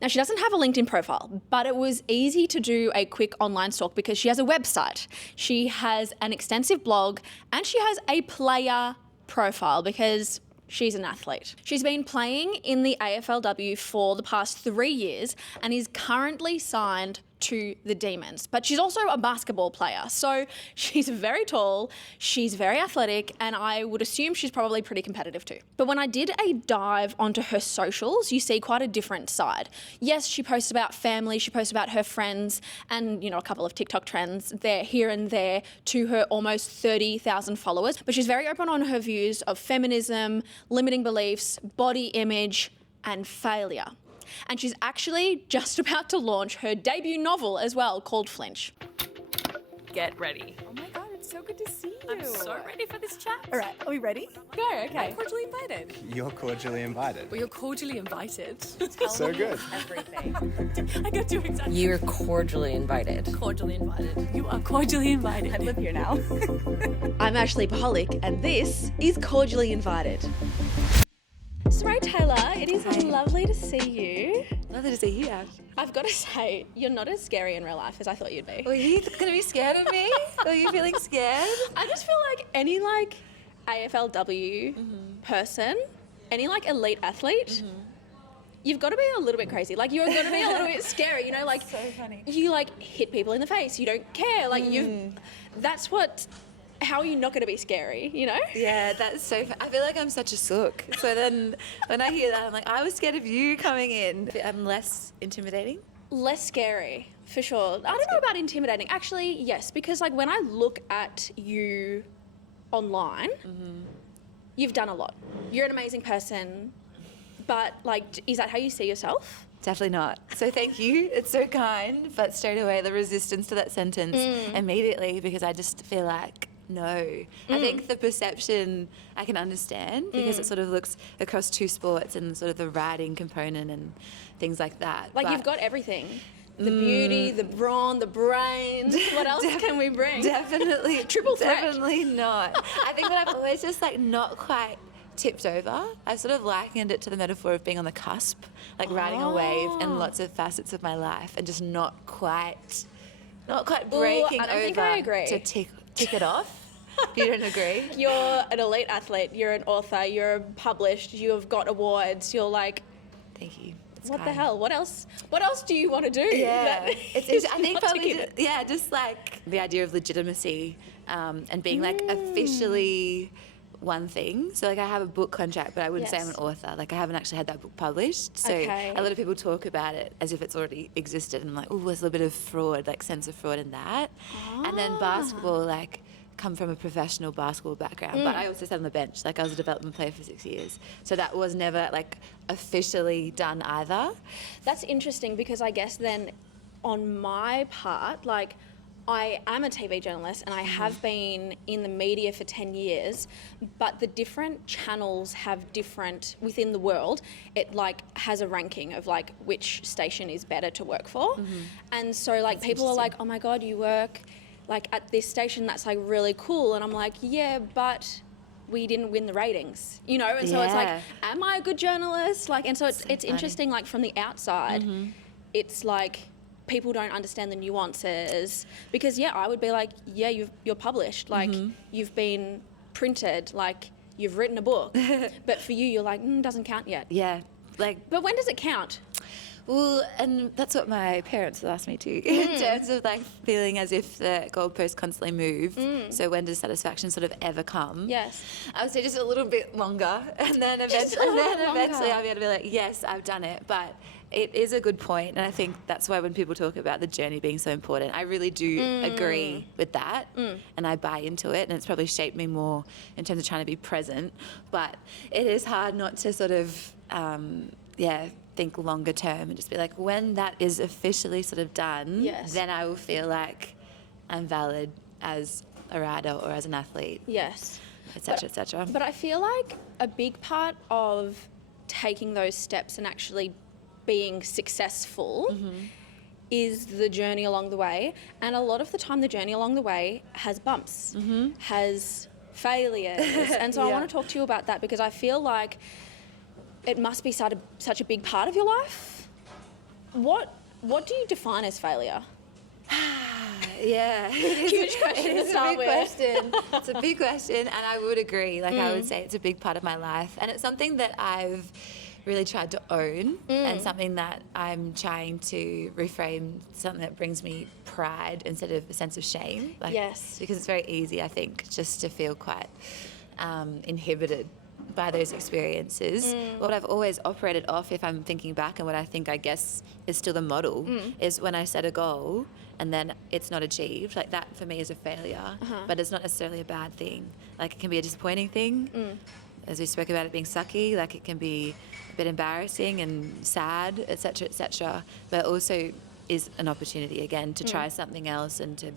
Now, she doesn't have a LinkedIn profile, but it was easy to do a quick online stalk because she has a website, she has an extensive blog, and she has a player profile because she's an athlete. She's been playing in the AFLW for the past 3 years and is currently signed to the Demons. But she's also a basketball player. So she's very tall, she's very athletic, and I would assume she's probably pretty competitive too. But when I did a dive onto her socials, you see quite a different side. Yes, she posts about family, she posts about her friends, and a couple of TikTok trends there, here and there, to her almost 30,000 followers. But she's very open on her views of feminism, limiting beliefs, body image, and failure. And she's actually just about to launch her debut novel as well, called Flinch. Get ready. Oh my God, it's so good to see you. I'm so ready for this chat. All right, are we ready? Go, okay. I'm cordially invited. You're cordially invited. Well, you're cordially invited. So good. Everything. I got you exactly. You're cordially invited. Cordially invited. You are cordially invited. I live here now. I'm Ashley Paholic, and this is Cordially Invited. Saray Taylor, it is lovely to see you. Lovely to see you, Ash. I've got to say, you're not as scary in real life as I thought you'd be. Were you going to be scared of me? Are you feeling scared? I just feel like any AFLW person, any elite athlete, you've got to be a little bit crazy. You're going to be a little bit scary, So funny. you hit people in the face. You don't care. That's what. How are you not going to be scary, Yeah, that's so I feel like I'm such a sook. So then when I hear that, I'm like, I was scared of you coming in. I'm less intimidating. Less scary, for sure. I don't know about intimidating. Actually, yes, because when I look at you online, you've done a lot. You're an amazing person, but is that how you see yourself? Definitely not. So thank you. It's so kind. But straight away, the resistance to that sentence immediately, because I just feel like, no. I think the perception I can understand because it sort of looks across two sports and sort of the riding component and things like that. You've got everything. The beauty, the brawn, the brains. What else can we bring? Definitely. Triple threat. Definitely not. I think that I've always just not quite tipped over. I sort of likened it to the metaphor of being on the cusp, riding a wave and lots of facets of my life and just not quite breaking I don't over think I agree. to tick it off. You don't agree? You're an elite athlete, you're an author, you're published, you've got awards, you're Thank you. It's what the kind. hell? What else do you want to do? Yeah, is I think not probably ticking it? just the idea of legitimacy and being officially one thing. So I have a book contract, but I wouldn't say I'm an author. I haven't actually had that book published. So a lot of people talk about it as if it's already existed, and I'm like, oh, there's a little bit of fraud, sense of fraud in that. And then basketball, come from a professional basketball background, but I also sat on the bench. I was a development player for 6 years, so that was never officially done either. That's interesting because I guess then on my part, I am a TV journalist and I have been in the media for 10 years, but the different channels have different, within the world, it has a ranking of which station is better to work for. And so people are oh my God, you work at this station, that's really cool. And I'm yeah, but we didn't win the ratings, and so it's am I a good journalist? And so it's interesting, from the outside, it's people don't understand the nuances because I would be you're published, you've been printed, you've written a book, but for you, you're doesn't count yet. Yeah, But when does it count? Well, and that's what my parents have asked me too, in terms of feeling as if the goalposts constantly move. So when does satisfaction sort of ever come? Yes. I would say just a little bit longer, and then eventually I'll be able to be yes, I've done it. But it is a good point, and I think that's why when people talk about the journey being so important, I really do agree with that, and I buy into it, and it's probably shaped me more in terms of trying to be present. But it is hard not to sort of, think longer term and just be when that is officially sort of done, then I will feel I'm valid as a rider or as an athlete. Yes. Etc. etc. But I feel a big part of taking those steps and actually being successful is the journey along the way. And a lot of the time the journey along the way has bumps, has failures. And so I want to talk to you about that because I feel it must be such a big part of your life. What do you define as failure? Yeah. Huge question It to is start a big with. question. It's a big question, and I would agree. Like, I would say it's a big part of my life, and it's something that I've really tried to own, and something that I'm trying to reframe, something that brings me pride instead of a sense of shame. Like, Yes. because it's very easy, I think, just to feel quite inhibited by those experiences. What I've always operated off, if I'm thinking back, and what I think, I guess, is still the model, is when I set a goal and then it's not achieved. Like, that for me is a failure, but it's not necessarily a bad thing. Like, it can be a disappointing thing. As we spoke about it being sucky, like, it can be a bit embarrassing and sad, etc., but also is an opportunity again to try something else and to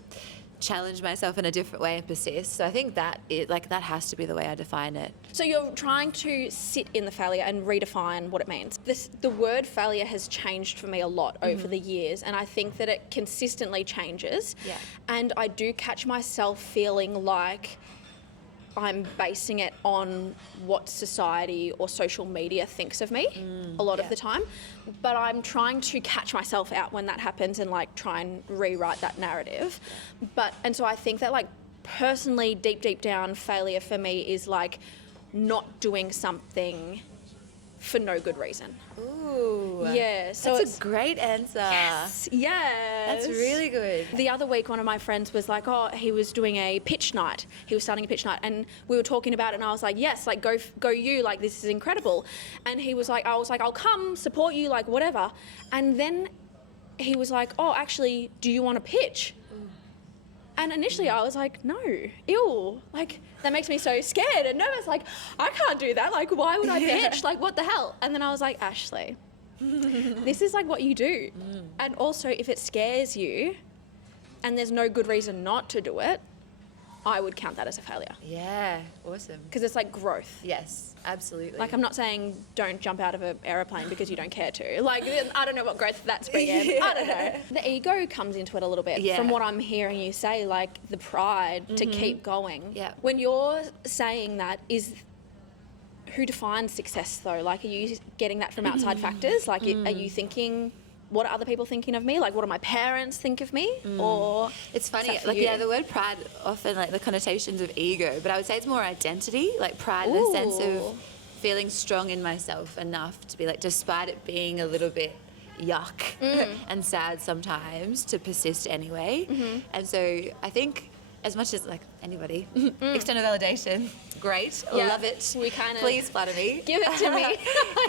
challenge myself in a different way and persist. So I think that that has to be the way I define it. So you're trying to sit in the failure and redefine what it means. The word failure has changed for me a lot over the years, and I think that it consistently changes. Yeah. And I do catch myself feeling like I'm basing it on what society or social media thinks of me a lot of the time. But I'm trying to catch myself out when that happens and like try and rewrite that narrative. And so I think that like personally, deep down, failure for me is like not doing something for no good reason. Ooh. Yeah. So That's a great answer. Yes. That's really good. The other week, one of my friends was like, oh, he was doing a pitch night. He was starting a pitch night, and we were talking about it, and I was like, yes, like, go you, like, this is incredible. And I was like, I'll come, support you, like, whatever. And then he was like, oh, actually, do you want to pitch? And initially I was like, no, ew, like, that makes me so scared and nervous. Like, I can't do that. Like, why would I pitch? Like, what the hell? And then I was like, Ashley, this is like what you do. And also, if it scares you and there's no good reason not to do it, I would count that as a failure. Yeah, awesome. Because it's like growth. Yes, absolutely. Like, I'm not saying don't jump out of an aeroplane because you don't care to. Like, I don't know what growth that's bringing. I don't know. The ego comes into it a little bit from what I'm hearing you say, like the pride to keep going. Yeah. When you're saying that, who defines success though? Like, are you getting that from outside factors? Like, are you thinking, what are other people thinking of me? Like, what do my parents think of me? Or it's funny, is that for like, you? yeah, the word pride often, like, the connotations of ego, but I would say it's more identity, like pride in the sense of feeling strong in myself enough to be like, despite it being a little bit yuck and sad sometimes, to persist anyway. And so I think, as much as like anybody, external validation, great, Yeah, love it. we kind of Please flatter me. give it to me.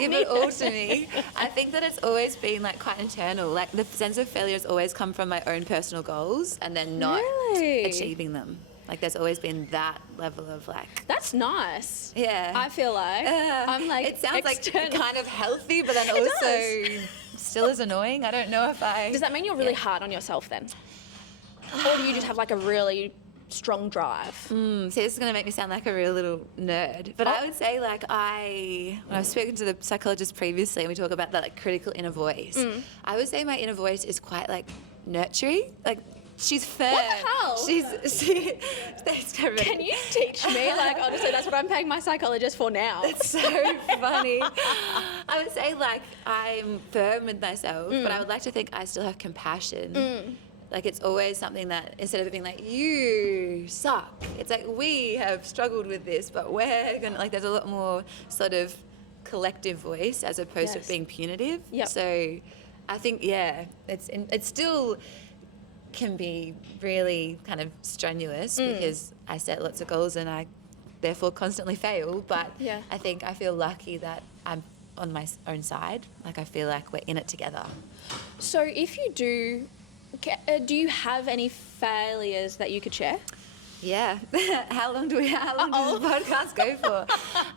Give it all to me. I think that it's always been like quite internal. Like, the sense of failure has always come from my own personal goals and then not Really? achieving them. Like, there's always been that level of like, That's nice. yeah. I feel like I'm like, it sounds external. like kind of healthy, but then It also still is annoying. I don't know if I. Does that mean you're really hard on yourself then? Or do you just have like a really strong drive? See, this is going to make me sound like a real little nerd, but I would say, like, when I've spoken to the psychologist previously and we talk about that, like, critical inner voice, I would say my inner voice is quite, like, nurturing. Like, she's firm. What the hell? Thanks, everybody. Can you teach me? Like, honestly, that's what I'm paying my psychologist for now. It's so funny. I would say, like, I'm firm with myself, but I would like to think I still have compassion. Like, it's always something that, instead of it being like, you suck, it's like, we have struggled with this, but we're going to, like, there's a lot more sort of collective voice as opposed to Yes. it being punitive. Yep. So I think, yeah, it still can be really kind of strenuous because I set lots of goals and I therefore constantly fail. But Yeah. I think I feel lucky that I'm on my own side. Like, I feel like we're in it together. So if you do you have any failures that you could share? Yeah. How long does this podcast go for?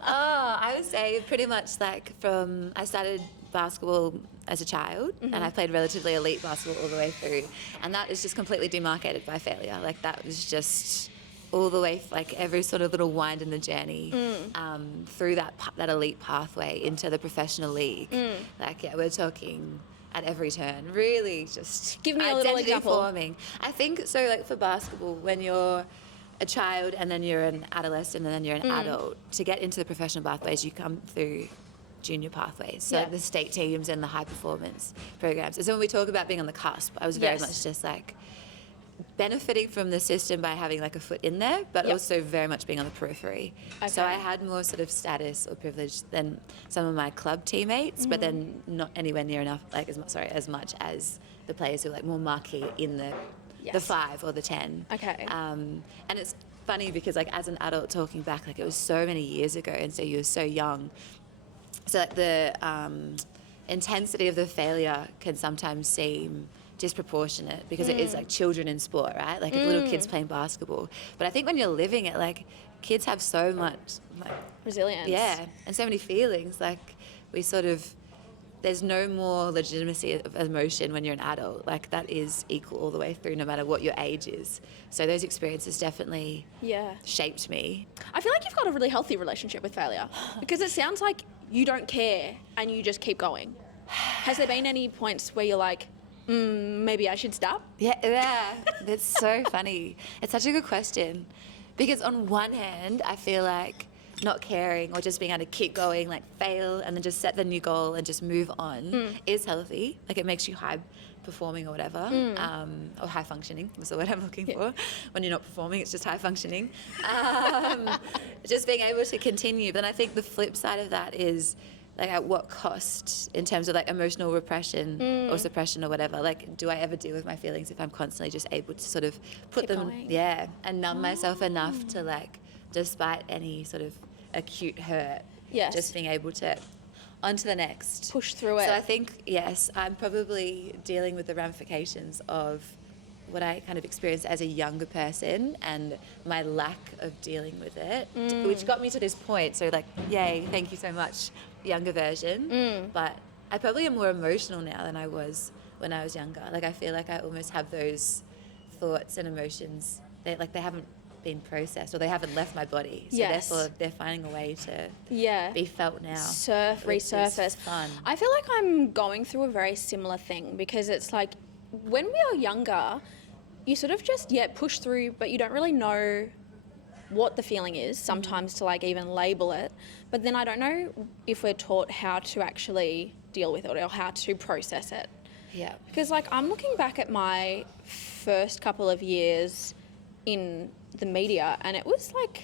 I would say pretty much like I started basketball as a child and I played relatively elite basketball all the way through. And that is just completely demarcated by failure. Like, that was just all the way, like, every sort of little wind in the journey through that elite pathway into the professional league. Like, yeah, we're talking at every turn, really just Give me a little identity example. forming. I think so, like, for basketball, when you're a child and then you're an adolescent and then you're an adult, to get into the professional pathways, you come through junior pathways, so Yeah. like the state teams and the high performance programs. And so when we talk about being on the cusp, I was very Yes. much just like benefiting from the system by having like a foot in there, but Yep. also very much being on the periphery. So Okay. I had more sort of status or privilege than some of my club teammates, but then not anywhere near enough, like as much as the players who are like more marquee in the Yes. 5 or the 10. Okay. And it's funny because like as an adult talking back, like it was so many years ago, and so you were so young. So like the intensity of the failure can sometimes seem disproportionate because it is like children in sport, right? Like if little kids playing basketball. But I think when you're living it, like kids have so much, like, Resilience. yeah, and so many feelings. Like we sort of, there's no more legitimacy of emotion when you're an adult. Like that is equal all the way through, no matter what your age is. So those experiences definitely Yeah. shaped me. I feel like you've got a really healthy relationship with failure because it sounds like you don't care and you just keep going. Has there been any points where you're like, maybe I should stop? Yeah, that's so funny. It's such a good question because on one hand, I feel like not caring or just being able to keep going, like fail and then just set the new goal and just move on is healthy. Like it makes you high performing or whatever, or high functioning was the word I'm looking for. When you're not performing, it's just high functioning. Just being able to continue. But I think the flip side of that is like at what cost in terms of like emotional repression or suppression or whatever. Like, do I ever deal with my feelings if I'm constantly just able to sort of put Keep them, going. and numb myself enough to like, despite any sort of acute hurt, Yes. just being able to on to the next. Push through it. So I think, yes, I'm probably dealing with the ramifications of what I kind of experienced as a younger person and my lack of dealing with it, which got me to this point. So like, yay, thank you so much, younger version. But I probably am more emotional now than I was when I was younger. Like I feel like I almost have those thoughts and emotions that like they haven't been processed or they haven't left my body. So Yes. therefore they're finding a way to Yeah. be felt now. which is Resurface. fun. I feel like I'm going through a very similar thing because it's like when we are younger, you sort of just push through, but you don't really know what the feeling is sometimes to like even label it. But then I don't know if we're taught how to actually deal with it or how to process it. Yeah. Because like I'm looking back at my first couple of years in the media and it was like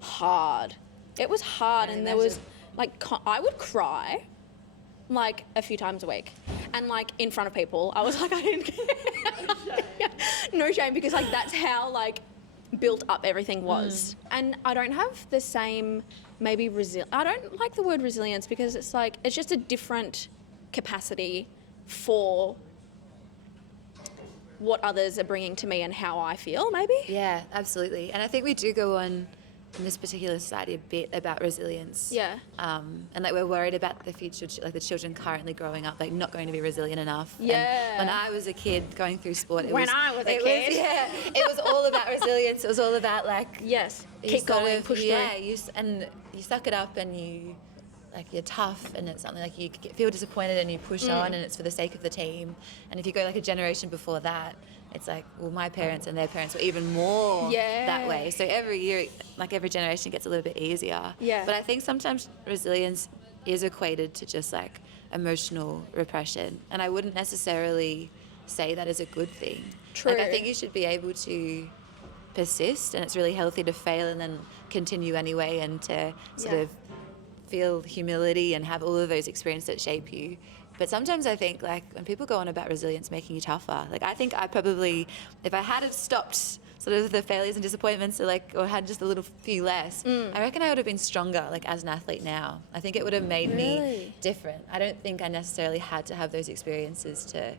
hard. It was hard and there was like I would cry like a few times a week and like in front of people. I was like I didn't care. No shame because like that's how like built up everything was. And I don't have the same maybe I don't like the word resilience because it's like it's just a different capacity for what others are bringing to me and how I feel, maybe. Yeah, absolutely. And I think we do go on in this particular society a bit about resilience. Yeah. And like we're worried about the future, like the children currently growing up, like not going to be resilient enough. Yeah. And when I was a kid going through sport, it When I was a it kid. it was all about resilience. It was all about like Yes. you Keep sort going, of- push yeah, through. and you suck it up and you like you're tough and it's something like you feel disappointed and you push on and it's for the sake of the team. And if you go like a generation before that, it's like, well, my parents and their parents were even more that way. So every year, like every generation gets a little bit easier. Yeah. But I think sometimes resilience is equated to just like emotional repression. And I wouldn't necessarily say that is a good thing. True. Like I think you should be able to persist and it's really healthy to fail and then continue anyway and to sort Yeah. of feel humility and have all of those experiences that shape you. But sometimes I think like when people go on about resilience making you tougher, like I think I probably, if I had have stopped sort of the failures and disappointments or had just a little few less, I reckon I would have been stronger like as an athlete now. I think it would have made me different. I don't think I necessarily had to have those experiences to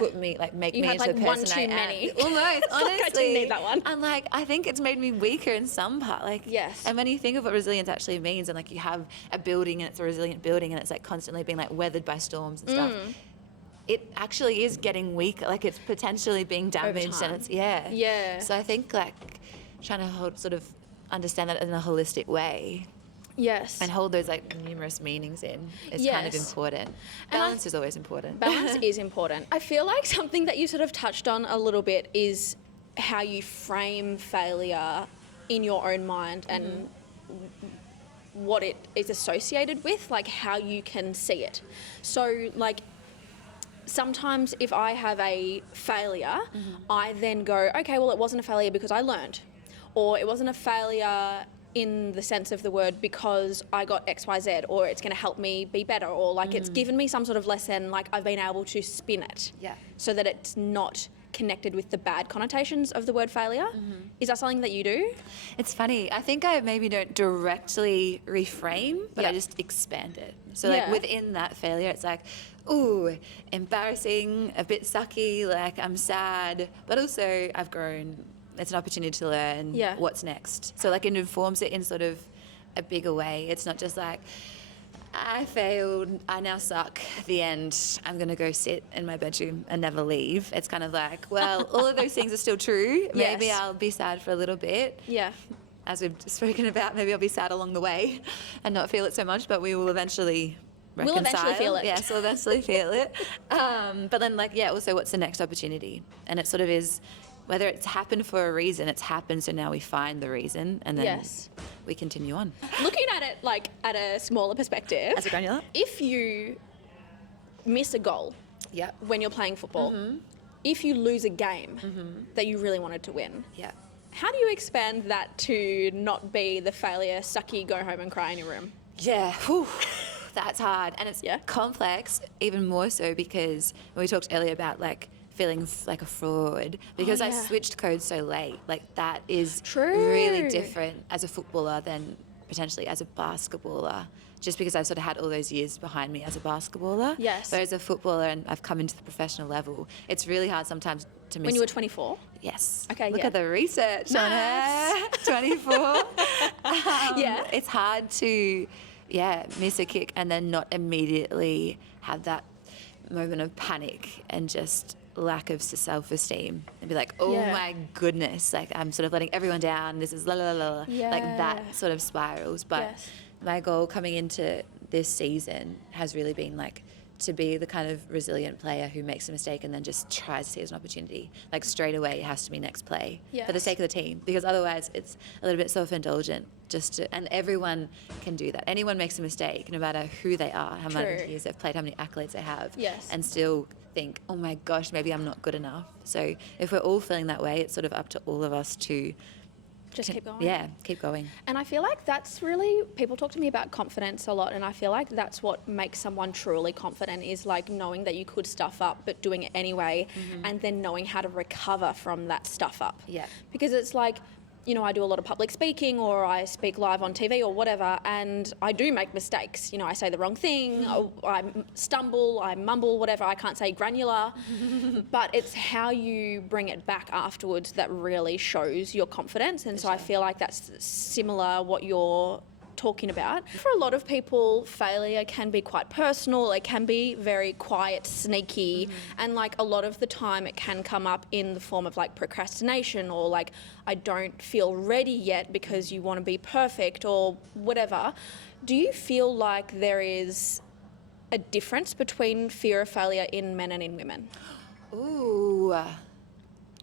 put me, like make You me had, into like, the one person too I am. many. Almost, honestly. Like, I didn't need that one. And like, I think it's made me weaker in some part. Like, Yes. And when you think of what resilience actually means, and like you have a building and it's a resilient building and it's like constantly being like weathered by storms and stuff, it actually is getting weaker. Like it's potentially being damaged and time. it's, Yeah. So I think like trying to sort of understand that in a holistic way Yes. and hold those like numerous meanings in is kind of Yes. important. And Balance is always important. Balance is important. I feel like something that you sort of touched on a little bit is how you frame failure in your own mind and what it is associated with, like how you can see it. So like sometimes if I have a failure, I then go, okay, well, it wasn't a failure because I learned, or it wasn't a failure in the sense of the word because I got XYZ, or it's going to help me be better, or like it's given me some sort of lesson, like I've been able to spin it so that it's not connected with the bad connotations of the word failure. Is that something that you do? It's funny. I think I maybe don't directly reframe, but I just expand it. So like within that failure, it's like, ooh, embarrassing, a bit sucky, like I'm sad, but also I've grown. It's an opportunity to learn what's next. So like it informs it in sort of a bigger way. It's not just like, I failed, I now suck, the end, I'm going to go sit in my bedroom and never leave. It's kind of like, well, all of those things are still true. Maybe I'll be sad for a little bit. Yeah. As we've spoken about, maybe I'll be sad along the way and not feel it so much, but we will eventually reconcile. We'll eventually feel it. Yes, we'll eventually feel it. But then like, also what's the next opportunity? And it sort of is, whether it's happened for a reason, it's happened, so now we find the reason and then we continue on. Looking at it like at a smaller perspective, As a granular? if you miss a goal when you're playing football, if you lose a game that you really wanted to win, how do you expand that to not be the failure, sucky, go home and cry in your room? Yeah, that's hard. And it's complex, even more so because when we talked earlier about like feeling like a fraud, because I switched codes so late, like that is really different as a footballer than potentially as a basketballer, just because I've sort of had all those years behind me as a basketballer. Yes. Whereas a footballer, and I've come into the professional level, it's really hard sometimes to miss. When you were 24? Yes. Okay, Look at the research on her. 24. It's hard to, miss a kick and then not immediately have that moment of panic and just lack of self-esteem and be like, oh my goodness, like I'm sort of letting everyone down. This is la la la la. Like that sort of spirals. But my goal coming into this season has really been like to be the kind of resilient player who makes a mistake and then just tries to see it as an opportunity. Like straight away it has to be next play for the sake of the team, because otherwise it's a little bit self-indulgent and everyone can do that. Anyone makes a mistake, no matter who they are, how many years they've played, how many accolades they have, and still think, oh my gosh, maybe I'm not good enough. So if we're all feeling that way, it's sort of up to all of us to just keep going. Yeah, keep going. And I feel like that's really, people talk to me about confidence a lot, and I feel like that's what makes someone truly confident, is like knowing that you could stuff up but doing it anyway, and then knowing how to recover from that stuff up. Yeah. Because it's like, you know, I do a lot of public speaking, or I speak live on TV or whatever, and I do make mistakes. You know, I say the wrong thing, I stumble, I mumble, whatever. I can't say granular, but it's how you bring it back afterwards that really shows your confidence. And so I feel like that's similar what you're talking about. For a lot of people, failure can be quite personal. It can be very quiet, sneaky, and like a lot of the time it can come up in the form of like procrastination, or like I don't feel ready yet because you want to be perfect or whatever. Do you feel like there is a difference between fear of failure in men and in women? Ooh,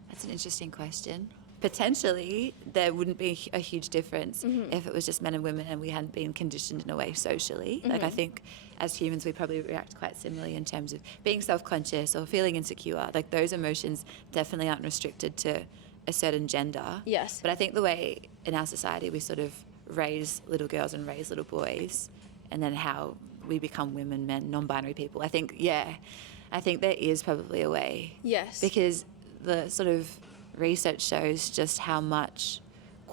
that's an interesting question. Potentially, there wouldn't be a huge difference if it was just men and women and we hadn't been conditioned in a way socially. Like I think as humans, we probably react quite similarly in terms of being self-conscious or feeling insecure. Like those emotions definitely aren't restricted to a certain gender. Yes. But I think the way in our society we sort of raise little girls and raise little boys, and then how we become women, men, non-binary people, I think there is probably a way. Yes. Because the sort of research shows just how much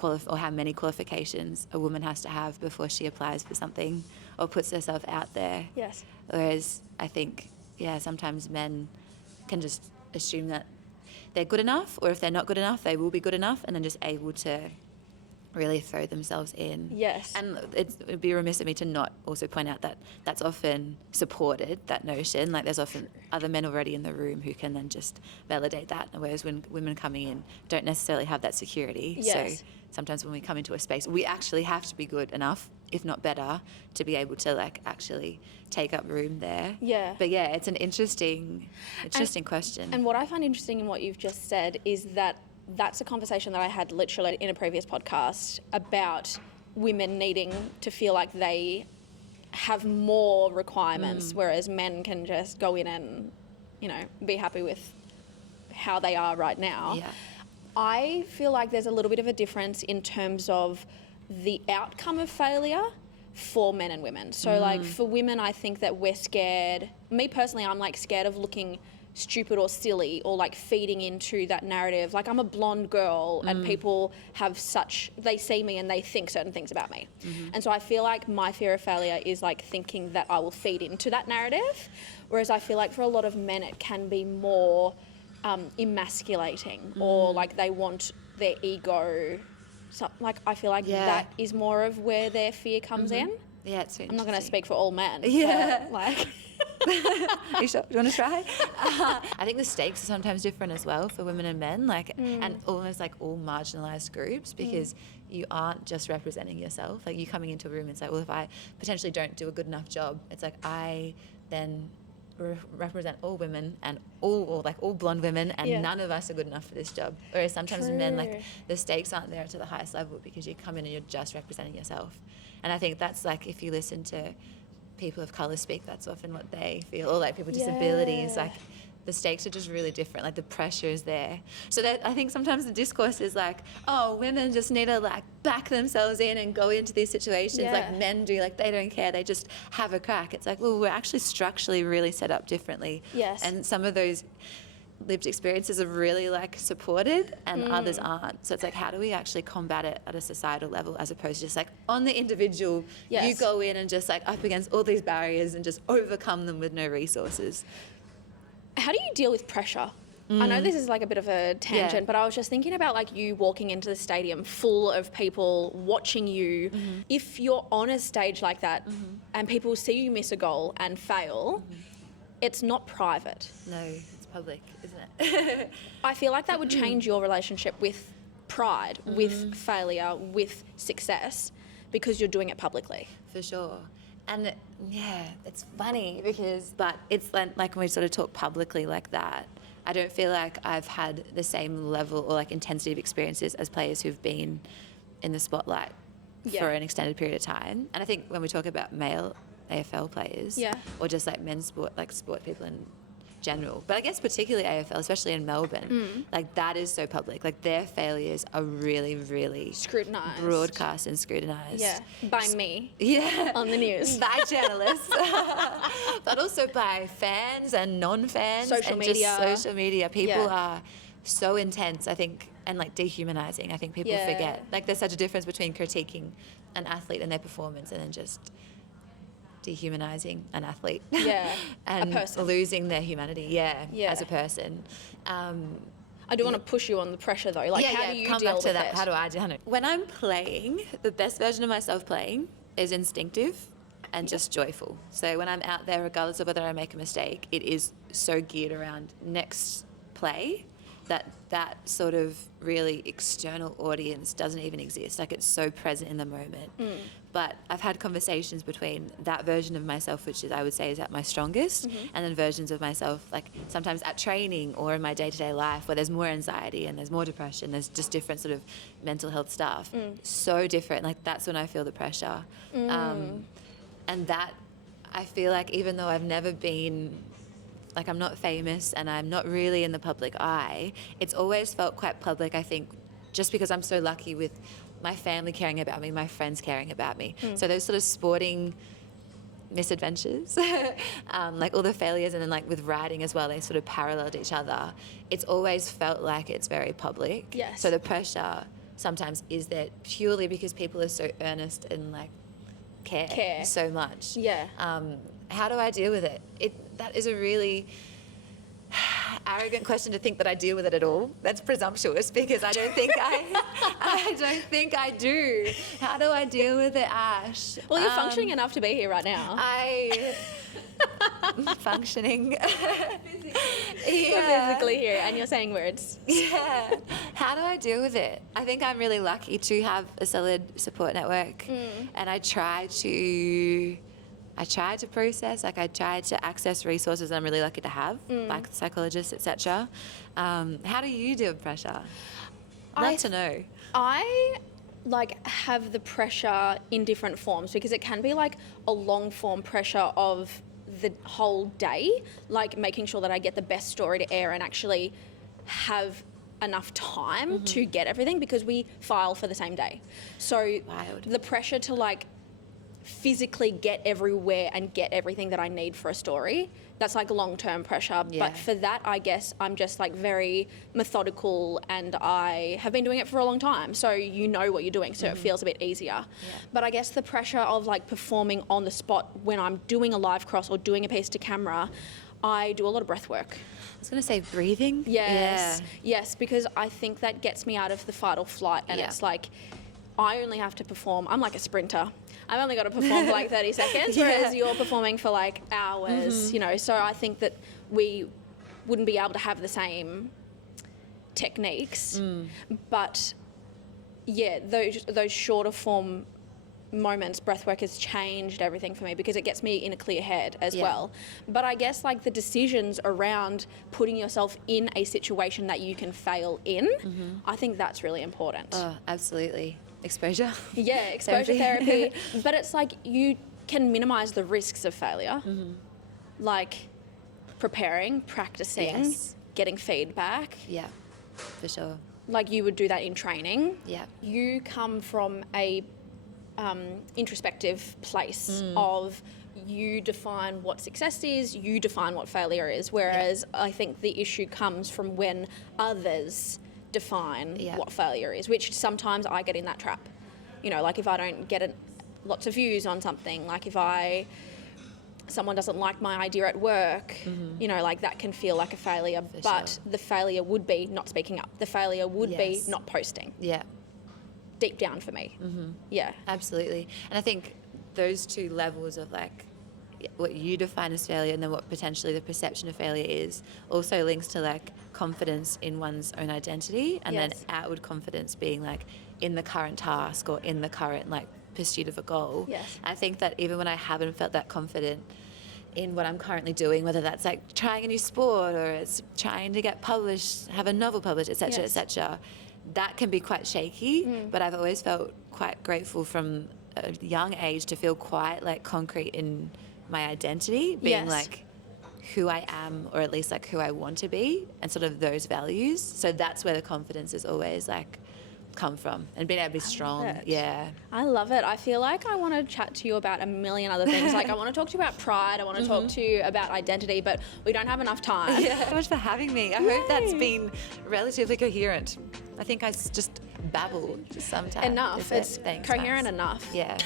or how many qualifications a woman has to have before she applies for something or puts herself out there. Yes. Whereas I think, sometimes men can just assume that they're good enough, or if they're not good enough, they will be good enough, and then just able to really throw themselves in. Yes. And it would be remiss of me to not also point out that that's often supported, that notion. Like there's often other men already in the room who can then just validate that, whereas when women coming in don't necessarily have that security. Yes. So sometimes when we come into a space, we actually have to be good enough, if not better, to be able to like actually take up room there. Yeah. But it's an interesting question. And what I find interesting in what you've just said is that that's a conversation that I had literally in a previous podcast about women needing to feel like they have more requirements, whereas men can just go in and, you know, be happy with how they are right now. Yeah. I feel like there's a little bit of a difference in terms of the outcome of failure for men and women. So like for women, I think that we're scared. Me personally, I'm like scared of looking stupid or silly or like feeding into that narrative. Like I'm a blonde girl and people have they see me and they think certain things about me. And so I feel like my fear of failure is like thinking that I will feed into that narrative. Whereas I feel like for a lot of men, it can be more emasculating or like they want their ego. So, like I feel like that is more of where their fear comes in. Yeah, it's I'm not going to speak for all men. Yeah. But, like... Are you sure? Do you want to try? I think the stakes are sometimes different as well for women and men, like, and almost like all marginalised groups, because you aren't just representing yourself. Like you coming into a room and it's like, well, if I potentially don't do a good enough job, it's like I then represent all women and all blonde women, and none of us are good enough for this job. Whereas sometimes men, like the stakes aren't there to the highest level because you come in and you're just representing yourself. And I think that's like, if you listen to people of colour speak, that's often what they feel, or like people with disabilities, like the stakes are just really different, like the pressure is there. So that I think sometimes the discourse is like, oh, women just need to like back themselves in and go into these situations like men do, like they don't care, they just have a crack. It's like, well, we're actually structurally really set up differently. Yes. And some of those lived experiences are really like supported and others aren't. So it's like, how do we actually combat it at a societal level as opposed to just like on the individual, you go in and just like up against all these barriers and just overcome them with no resources. How do you deal with pressure? I know this is like a bit of a tangent, but I was just thinking about like you walking into the stadium full of people watching you. If you're on a stage like that and people see you miss a goal and fail, it's not private. No, it's public, isn't it? I feel like that would change your relationship with pride, with failure, with success, because you're doing it publicly. For sure. And yeah, it's funny because, but it's like when we sort of talk publicly like that, I don't feel like I've had the same level or like intensity of experiences as players who've been in the spotlight for an extended period of time. And I think when we talk about male AFL players, or just like men's sport, like sport people in general, but I guess particularly AFL, especially in Melbourne, like that is so public. Like their failures are really, really Scrutinised. broadcast and scrutinised. Yeah, by me. Yeah. On the news. By journalists. But also by fans and non-fans. Social media. Just social media. People are so intense, I think, and like dehumanising. I think people forget. Like there's such a difference between critiquing an athlete and their performance and then just dehumanising an athlete. Yeah, and a person. losing their humanity, as a person. I do want to push you on the pressure though. Like, how do you come deal back to with that. it? How do I do it? When I'm playing, the best version of myself playing is instinctive and just joyful. So when I'm out there, regardless of whether I make a mistake, it is so geared around next play that sort of really external audience doesn't even exist. Like it's so present in the moment. But I've had conversations between that version of myself, which is, I would say, is at my strongest, and then versions of myself, like sometimes at training or in my day-to-day life where there's more anxiety and there's more depression, there's just different sort of mental health stuff. So different. Like that's when I feel the pressure. And that, I feel like even though I've never been, like I'm not famous and I'm not really in the public eye, it's always felt quite public, I think, just because I'm so lucky with my family caring about me, my friends caring about me. So those sort of sporting misadventures, like all the failures, and then like with writing as well, they sort of paralleled each other. It's always felt like it's very public. Yes. So the pressure sometimes is there purely because people are so earnest and like care so much. Yeah. How do I deal with it? That is a really arrogant question to think that I deal with it at all. That's presumptuous because I don't think I do. How do I deal with it, Ash? Well, you're functioning enough to be here right now. Functioning. You're physically here and you're saying words. Yeah. How do I deal with it? I think I'm really lucky to have a solid support network, and I try to process, like I try to access resources I'm really lucky to have, like psychologists, etc. How do you deal with pressure? I'd love to know. like have the pressure in different forms, because it can be like a long form pressure of the whole day, like making sure that I get the best story to air and actually have enough time to get everything, because we file for the same day. So Wild. the pressure to like physically get everywhere and get everything that I need for a story, that's like long-term pressure. Yeah. But for that, I guess I'm just like very methodical, and I have been doing it for a long time. So you know what you're doing, so it feels a bit easier. But I guess the pressure of like performing on the spot when I'm doing a live cross or doing a piece to camera, I do a lot of breath work. I was going to say breathing. Yes, yes, because I think that gets me out of the fight or flight, and Yeah. it's like I only have to perform. I'm like a sprinter. I've only got to perform for like 30 seconds, whereas you're performing for like hours, you know. So I think that we wouldn't be able to have the same techniques, but yeah, those shorter form moments, breathwork has changed everything for me, because it gets me in a clear head as well. But I guess like the decisions around putting yourself in a situation that you can fail in, I think that's really important. Oh, absolutely. Exposure. Yeah, exposure therapy. But it's like you can minimize the risks of failure, like preparing, practicing, Yes. getting feedback. Yeah, for sure. Like you would do that in training. Yeah. You come from a introspective place of you define what success is, you define what failure is, whereas I think the issue comes from when others define what failure is, which sometimes I get in that trap. You know, like if I don't get lots of views on something, like if someone doesn't like my idea at work, you know, like that can feel like a failure, but the failure would be not speaking up. The failure would be not posting. Yeah. Deep down for me. Yeah. Absolutely. And I think those two levels of like what you define as failure and then what potentially the perception of failure is also links to like confidence in one's own identity, and then outward confidence being like in the current task or in the current like pursuit of a goal. Yes. I think that even when I haven't felt that confident in what I'm currently doing, whether that's like trying a new sport or it's trying to get published, have a novel published, etc., etc., that can be quite shaky, but I've always felt quite grateful from a young age to feel quite like concrete in my identity, being like who I am, or at least like who I want to be, and sort of those values. So that's where the confidence is always like come from, and being able to be strong. Yeah. I love it. I feel like I want to chat to you about a million other things. Like I want to talk to you about pride. I want to talk to you about identity, but we don't have enough time. Yeah. Thank you so much for having me. I hope that's been relatively coherent. I think I just babble sometimes. Enough. It's Thanks, coherent Max. enough. Yeah.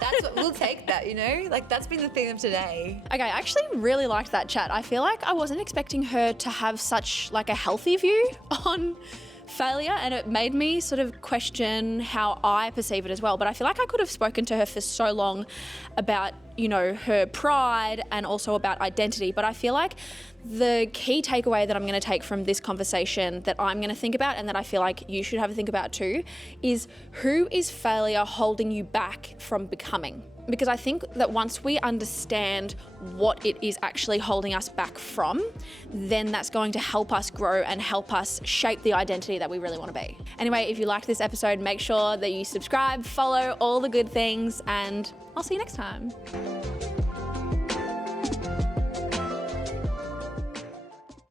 That's what we'll take that, you know? Like that's been the theme of today. Okay, I actually really liked that chat. I feel like I wasn't expecting her to have such like a healthy view on failure, and it made me sort of question how I perceive it as well. But I feel like I could have spoken to her for so long about, you know, her pride and also about identity. But I feel like the key takeaway that I'm going to take from this conversation that I'm going to think about, and that I feel like you should have a think about too, is who is failure holding you back from becoming? Because I think that once we understand what it is actually holding us back from, then that's going to help us grow and help us shape the identity that we really want to be. Anyway, if you liked this episode, make sure that you subscribe, follow, all the good things, and I'll see you next time.